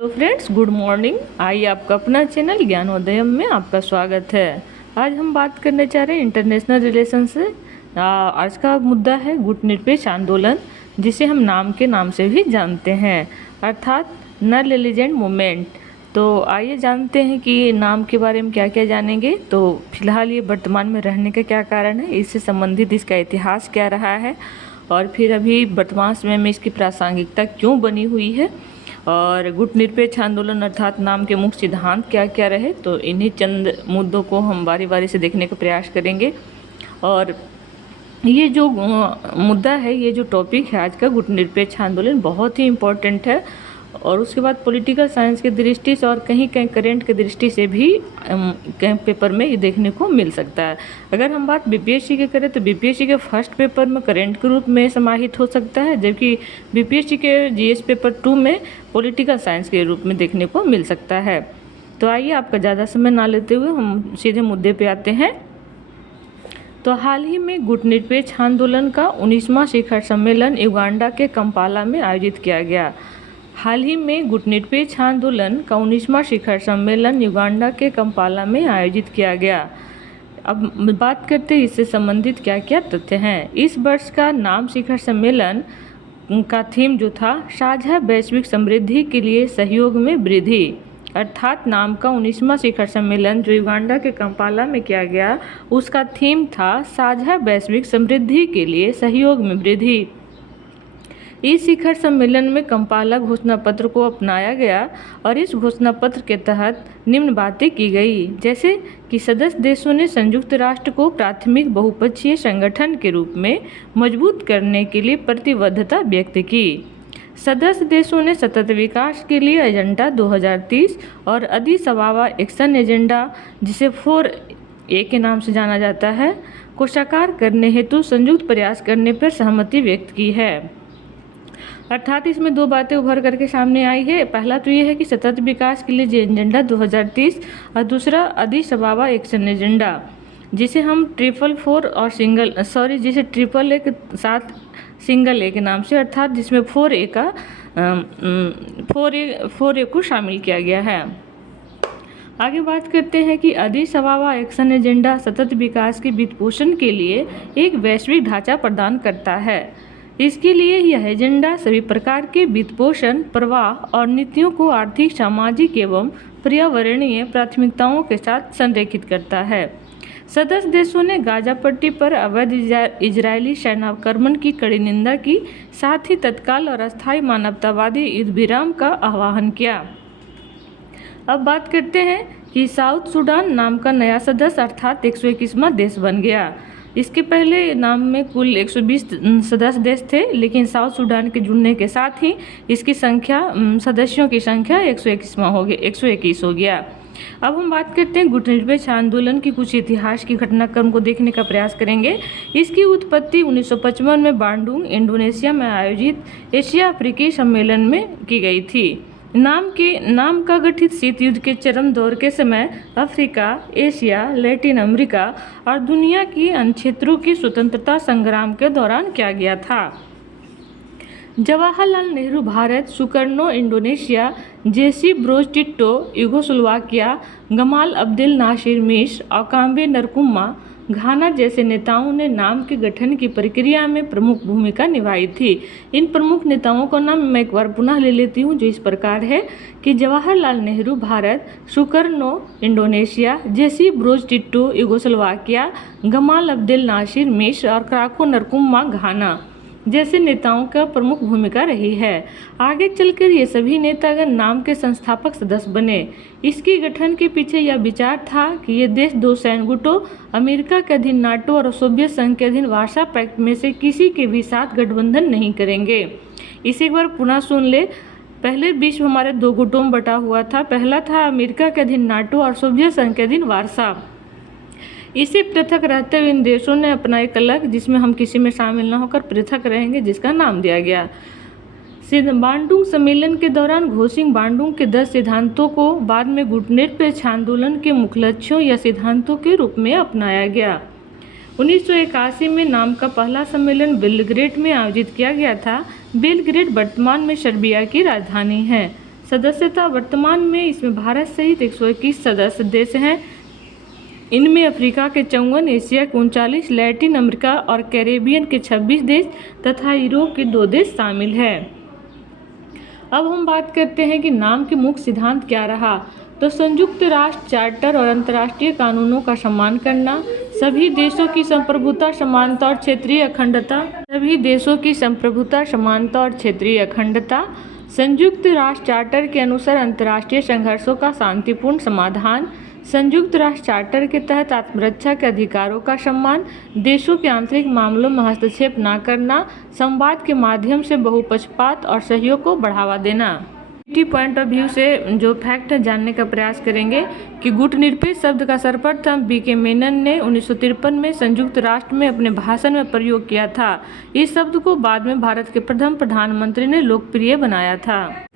तो friends, good morning. आइए आपका अपना चैनल ज्ञानोदयम में आपका स्वागत है। आज हम बात करने जा रहे हैं इंटरनेशनल रिलेशन से। आज का मुद्दा है गुटनिरपेक्ष आंदोलन, जिसे हम नाम के नाम से भी जानते हैं, अर्थात नॉन एलिजेंट मूवमेंट। तो आइए जानते हैं कि नाम के बारे में क्या क्या जानेंगे। तो फिलहाल ये वर्तमान में रहने का क्या कारण है, इससे संबंधित इसका इतिहास क्या रहा है, और फिर अभी वर्तमान समय में इसकी प्रासंगिकता क्यों बनी हुई है, और गुटनिरपेक्ष आंदोलन अर्थात नाम के मुख्य सिद्धांत क्या क्या रहे। तो इन्हीं चंद मुद्दों को हम बारी बारी से देखने का प्रयास करेंगे। और ये जो मुद्दा है, ये जो टॉपिक है आज का, गुटनिरपेक्ष आंदोलन, बहुत ही इम्पोर्टेंट है। और उसके बाद पॉलिटिकल साइंस की दृष्टि से और कहीं कहीं करेंट की दृष्टि से भी कहीं पेपर में ये देखने को मिल सकता है। अगर हम बात बीपीएससी की करें तो बीपीएससी के फर्स्ट पेपर में करेंट के रूप में समाहित हो सकता है, जबकि बीपीएससी के जीएस पेपर 2 में पॉलिटिकल साइंस के रूप में देखने को मिल सकता है। तो आइए आपका ज़्यादा समय ना लेते हुए हम सीधे मुद्दे पे आते हैं। तो हाल ही में गुटनिरपेक्ष आंदोलन का 19वां शिखर सम्मेलन युगांडा के कंपाला में आयोजित किया गया। हाल ही में गुटनिरपेक्ष आंदोलन का 19वां शिखर सम्मेलन युगांडा के कंपाला में आयोजित किया गया। अब बात करते हैं इससे संबंधित क्या क्या तथ्य हैं। इस वर्ष का नाम शिखर सम्मेलन का थीम जो था, साझा वैश्विक समृद्धि के लिए सहयोग में वृद्धि, अर्थात नाम का 19वां शिखर सम्मेलन जो युगांडा के कंपाला में किया गया, उसका थीम था साझा वैश्विक समृद्धि के लिए सहयोग में वृद्धि। इस शिखर सम्मेलन में कंपाला घोषणा पत्र को अपनाया गया और इस घोषणा पत्र के तहत निम्न बातें की गई, जैसे कि सदस्य देशों ने संयुक्त राष्ट्र को प्राथमिक बहुपक्षीय संगठन के रूप में मजबूत करने के लिए प्रतिबद्धता व्यक्त की। सदस्य देशों ने सतत विकास के लिए एजेंडा 2030 और अदिस अबाबा एक्शन एजेंडा, जिसे 4A के नाम से जाना जाता है, को साकार करने हेतु संयुक्त प्रयास करने पर सहमति व्यक्त की है। अर्थात इसमें दो बातें उभर करके सामने आई है। पहला तो ये है कि सतत विकास के लिए एजेंडा 2030, और दूसरा अदिस अबाबा एक्शन एजेंडा, जिसे हम जिसे ट्रिपल ए के साथ सिंगल ए के नाम से, अर्थात जिसमें 4A को शामिल किया गया है। आगे बात करते हैं कि अदिस अबाबा एक्शन एजेंडा सतत विकास के वित्तपोषण के लिए एक वैश्विक ढांचा प्रदान करता है। इसके लिए यह एजेंडा सभी प्रकार के वित्तपोषण प्रवाह और नीतियों को आर्थिक, सामाजिक एवं पर्यावरणीय प्राथमिकताओं के साथ संरेखित करता है। सदस्य देशों ने गाजा पट्टी पर अवैध इजरायली सैन्याक्रमण की कड़ी निंदा की, साथ ही तत्काल और अस्थायी मानवतावादी युद्ध विराम का आह्वान किया। अब बात करते हैं कि साउथ सूडान नाम का नया सदस्य अर्थात 121वां देश बन गया। इसके पहले नाम में कुल 120 सदस्य देश थे, लेकिन साउथ सूडान के जुड़ने के साथ ही इसकी संख्या, सदस्यों की संख्या 121 हो गया। अब हम बात करते हैं गुटनिरपेक्ष आंदोलन की कुछ इतिहास की घटनाक्रम को देखने का प्रयास करेंगे। इसकी उत्पत्ति 1955 में बांडुंग, इंडोनेशिया में आयोजित एशिया अफ्रीकी सम्मेलन में की गई थी। नाम का गठित शीत युद्ध के चरम दौर के समय अफ्रीका, एशिया, लैटिन अमेरिका और दुनिया की अन्य क्षेत्रों की स्वतंत्रता संग्राम के दौरान किया गया था। Jawaharlal Nehru Bharat, Sukarno Indonesia, JC Broz Tito Yugoslavia, Gamal Abdel Nasser मिस्र और काम्बे नरकुम्मा घाना जैसे नेताओं ने नाम के गठन की प्रक्रिया में प्रमुख भूमिका निभाई थी। इन प्रमुख नेताओं का नाम मैं एक बार पुनः ले लेती हूँ, जो इस प्रकार है कि Jawaharlal Nehru Bharat, Sukarno Indonesia, JC Broz Tito Yugoslavia, Gamal Abdel Nasser मिस्र और क्राको नरकुम्मा घाना जैसे नेताओं का प्रमुख भूमिका रही है। आगे चलकर ये सभी नेतागण नाम के संस्थापक सदस्य बने। इसके गठन के पीछे यह विचार था कि ये देश दो सैन्य गुटों, अमेरिका के अधीन नाटो और सोवियत संघ के अधीन वार्सा पैक्ट में से किसी के भी साथ गठबंधन नहीं करेंगे। इसे एक बार पुनः सुन ले। पहले विश्व हमारे दो गुटों में बटा हुआ था। पहला था अमेरिका के अधीन नाटो और सोवियत संघ के अधीन वार्सा। इसे पृथक रहते हुए इन देशों ने अपना एक अलग, जिसमें हम किसी में शामिल न होकर पृथक रहेंगे, जिसका नाम दिया गया। बांडुंग सम्मेलन के दौरान घोषित बांडुंग के 10 सिद्धांतों को बाद में गुटनिरपेक्ष आंदोलन के मुख्य लक्ष्यों या सिद्धांतों के रूप में अपनाया गया। 1981 में नाम का पहला सम्मेलन बेलग्रेड में आयोजित किया गया था। बेलग्रेड वर्तमान में सर्बिया की राजधानी है। सदस्यता वर्तमान में इसमें भारत सहित 121 सदस्य देश हैं। इनमें अफ्रीका के 54, एशिया के 39, लैटिन अमेरिका और कैरेबियन के 26 देश तथा यूरोप के 2 देश शामिल हैं। अब हम बात करते हैं कि नाम के मुख्य सिद्धांत क्या रहा। तो संयुक्त राष्ट्र चार्टर और अंतर्राष्ट्रीय कानूनों का सम्मान करना, सभी देशों की संप्रभुता, समानता और क्षेत्रीय अखंडता, संयुक्त राष्ट्र चार्टर के अनुसार अंतर्राष्ट्रीय संघर्षों का शांतिपूर्ण समाधान, संयुक्त राष्ट्र चार्टर के तहत आत्मरक्षा के अधिकारों का सम्मान, देशों के आंतरिक मामलों में हस्तक्षेप न करना, संवाद के माध्यम से बहुपक्षपात और सहयोग को बढ़ावा देना। पॉइंट ऑफ व्यू से जो फैक्ट है जानने का प्रयास करेंगे कि गुटनिरपेक्ष शब्द का सर्वप्रथम B.K. मेनन ने 1953 में संयुक्त राष्ट्र में अपने भाषण में प्रयोग किया था। इस शब्द को बाद में भारत के प्रथम प्रधानमंत्री ने लोकप्रिय बनाया था।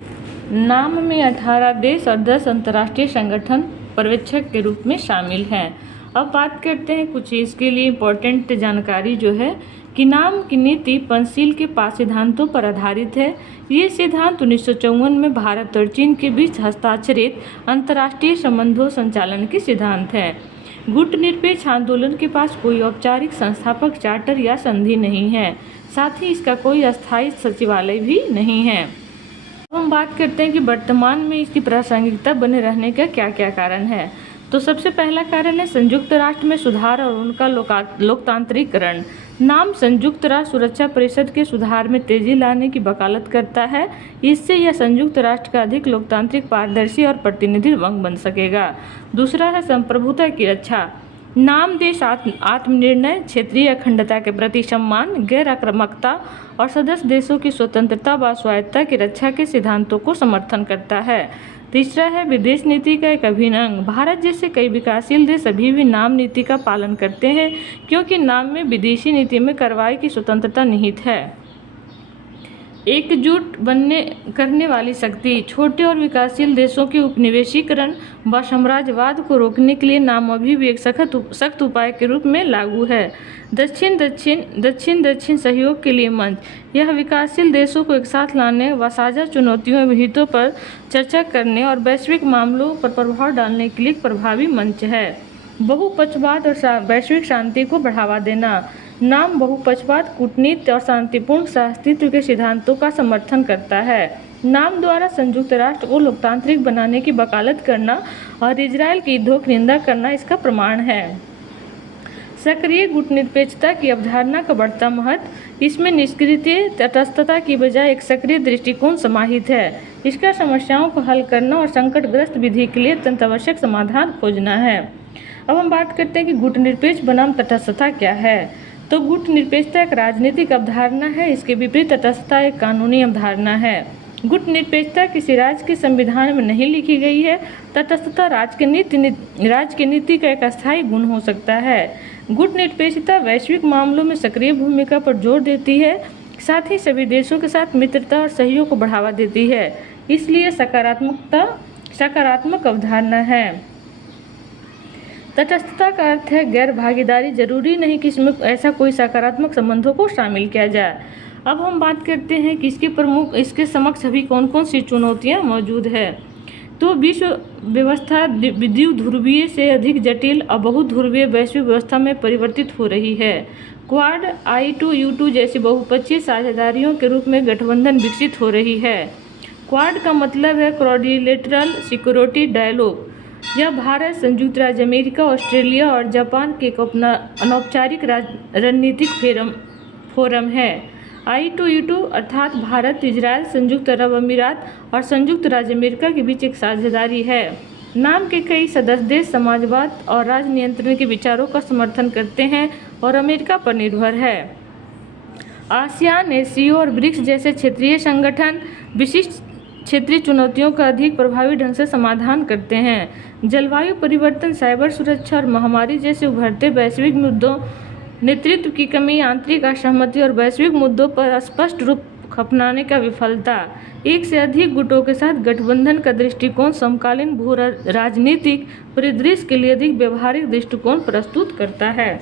नाम में 18 देश और 10 अंतर्राष्ट्रीय संगठन पर्यवेक्षक के रूप में शामिल हैं। अब बात करते हैं कुछ इसके लिए इम्पोर्टेंट जानकारी जो है कि नाम की नीति पंचशील के 5 सिद्धांतों पर आधारित है। ये सिद्धांत 1954 में भारत और चीन के बीच हस्ताक्षरित अंतर्राष्ट्रीय संबंधों संचालन के सिद्धांत हैं। गुटनिरपेक्ष आंदोलन के पास कोई औपचारिक संस्थापक चार्टर या संधि नहीं है, साथ ही इसका कोई अस्थायी सचिवालय भी नहीं है। अब हम बात करते हैं कि वर्तमान में इसकी प्रासंगिकता बने रहने का क्या क्या कारण है। तो सबसे पहला कारण है संयुक्त राष्ट्र में सुधार और उनका लोकतांत्रिकरण। नाम संयुक्त राष्ट्र सुरक्षा परिषद के सुधार में तेजी लाने की वकालत करता है। इससे यह संयुक्त राष्ट्र का अधिक लोकतांत्रिक, पारदर्शी और प्रतिनिधि बन सकेगा। दूसरा है संप्रभुता की रक्षा। नाम देश आत्मनिर्णय, क्षेत्रीय अखंडता के प्रति सम्मान, गैर आक्रामकता और सदस्य देशों की स्वतंत्रता व स्वायत्तता की रक्षा के सिद्धांतों को समर्थन करता है। तीसरा है विदेश नीति का एक अभिन्न अंग। भारत जैसे कई विकासशील देश अभी भी नाम नीति का पालन करते हैं, क्योंकि नाम में विदेशी नीति में कार्रवाई की स्वतंत्रता निहित है। एकजुट करने वाली शक्ति। छोटे और विकासशील देशों के उपनिवेशीकरण व साम्राज्यवाद को रोकने के लिए नाम अभी भी एक सख्त उपाय के रूप में लागू है। दक्षिण सहयोग के लिए मंच। यह विकासशील देशों को एक साथ लाने व साझा चुनौतियों एवं हितों पर चर्चा करने और वैश्विक मामलों पर प्रभाव डालने के लिए एक प्रभावी मंच है। बहुपक्षवाद और वैश्विक शांति को बढ़ावा देना। नाम बहुपक्षवाद, कूटनीति और शांतिपूर्ण सहअस्तित्व के सिद्धांतों का समर्थन करता है। नाम द्वारा संयुक्त राष्ट्र को लोकतांत्रिक बनाने की वकालत करना और इजराइल की युद्धों की निंदा करना इसका प्रमाण है। सक्रिय गुटनिरपेक्षता की अवधारणा का बढ़ता महत्व। इसमें निष्क्रिय तटस्थता की बजाय एक सक्रिय दृष्टिकोण समाहित है। इसका समस्याओं को हल करना और संकटग्रस्त विधि के लिए अत्यंत आवश्यक समाधान खोजना है। अब हम बात करते हैं कि गुटनिरपेक्ष बनाम तटस्थता क्या है। तो गुटनिरपेक्षता एक राजनीतिक अवधारणा है, इसके विपरीत तटस्थता एक कानूनी अवधारणा है। गुटनिरपेक्षता किसी राज्य के संविधान में नहीं लिखी गई है। तटस्थता राज्य की नीति का एक अस्थायी गुण हो सकता है। गुटनिरपेक्षता वैश्विक मामलों में सक्रिय भूमिका पर जोर देती है, साथ ही सभी देशों के साथ मित्रता और सहयोग को बढ़ावा देती है, इसलिए सकारात्मक अवधारणा है। तटस्थता का अर्थ है गैर भागीदारी। जरूरी नहीं कि इसमें ऐसा कोई सकारात्मक संबंधों को शामिल किया जाए। अब हम बात करते हैं कि इसके समक्ष अभी कौन कौन सी चुनौतियां मौजूद है। तो विश्व व्यवस्था द्विध्रुवीय से अधिक जटिल और बहुध्रुवीय वैश्विक व्यवस्था में परिवर्तित हो रही है। क्वाड, I2U2 जैसी बहुपक्षीय साझेदारियों के रूप में गठबंधन विकसित हो रही है। क्वाड का मतलब है क्वाड्रिलेटरल सिक्योरिटी डायलॉग। यह भारत, संयुक्त राज्य अमेरिका, ऑस्ट्रेलिया और जापान के एक अनौपचारिक रणनीतिक फोरम है। I2U2 अर्थात भारत, इजराइल, संयुक्त अरब अमीरात और संयुक्त राज्य अमेरिका के बीच एक साझेदारी है। नाम के कई सदस्य देश समाजवाद और राज नियंत्रण के विचारों का समर्थन करते हैं और अमेरिका पर निर्भर है। आसियान, एससीओ और ब्रिक्स जैसे क्षेत्रीय संगठन विशिष्ट क्षेत्रीय चुनौतियों का अधिक प्रभावी ढंग से समाधान करते हैं। जलवायु परिवर्तन, साइबर सुरक्षा और महामारी जैसे उभरते वैश्विक मुद्दों, नेतृत्व की कमी, आंतरिक असहमति और वैश्विक मुद्दों पर स्पष्ट रूप अपनाने का विफलता। एक से अधिक गुटों के साथ गठबंधन का दृष्टिकोण समकालीन भू राजनीतिक परिदृश्य के लिए अधिक व्यवहारिक दृष्टिकोण प्रस्तुत करता है।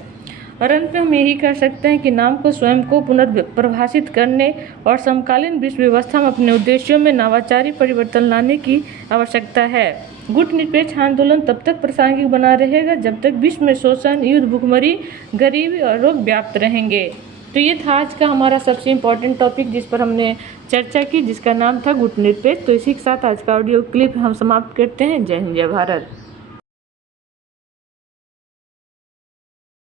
और अंत में हम यही कह सकते हैं कि नाम को स्वयं को पुनर्परिभाषित करने और समकालीन विश्व व्यवस्था में अपने उद्देश्यों में नवाचारी परिवर्तन लाने की आवश्यकता है। गुटनिरपेक्ष आंदोलन तब तक प्रासंगिक बना रहेगा जब तक विश्व में शोषण, युद्ध, भुखमरी, गरीबी और रोग व्याप्त रहेंगे। तो ये था आज का हमारा सबसे इम्पोर्टेंट टॉपिक जिस पर हमने चर्चा की, जिसका नाम था गुटनिरपेक्ष। तो इसी के साथ आज का ऑडियो क्लिप हम समाप्त करते हैं। जय हिंद, जय भारत।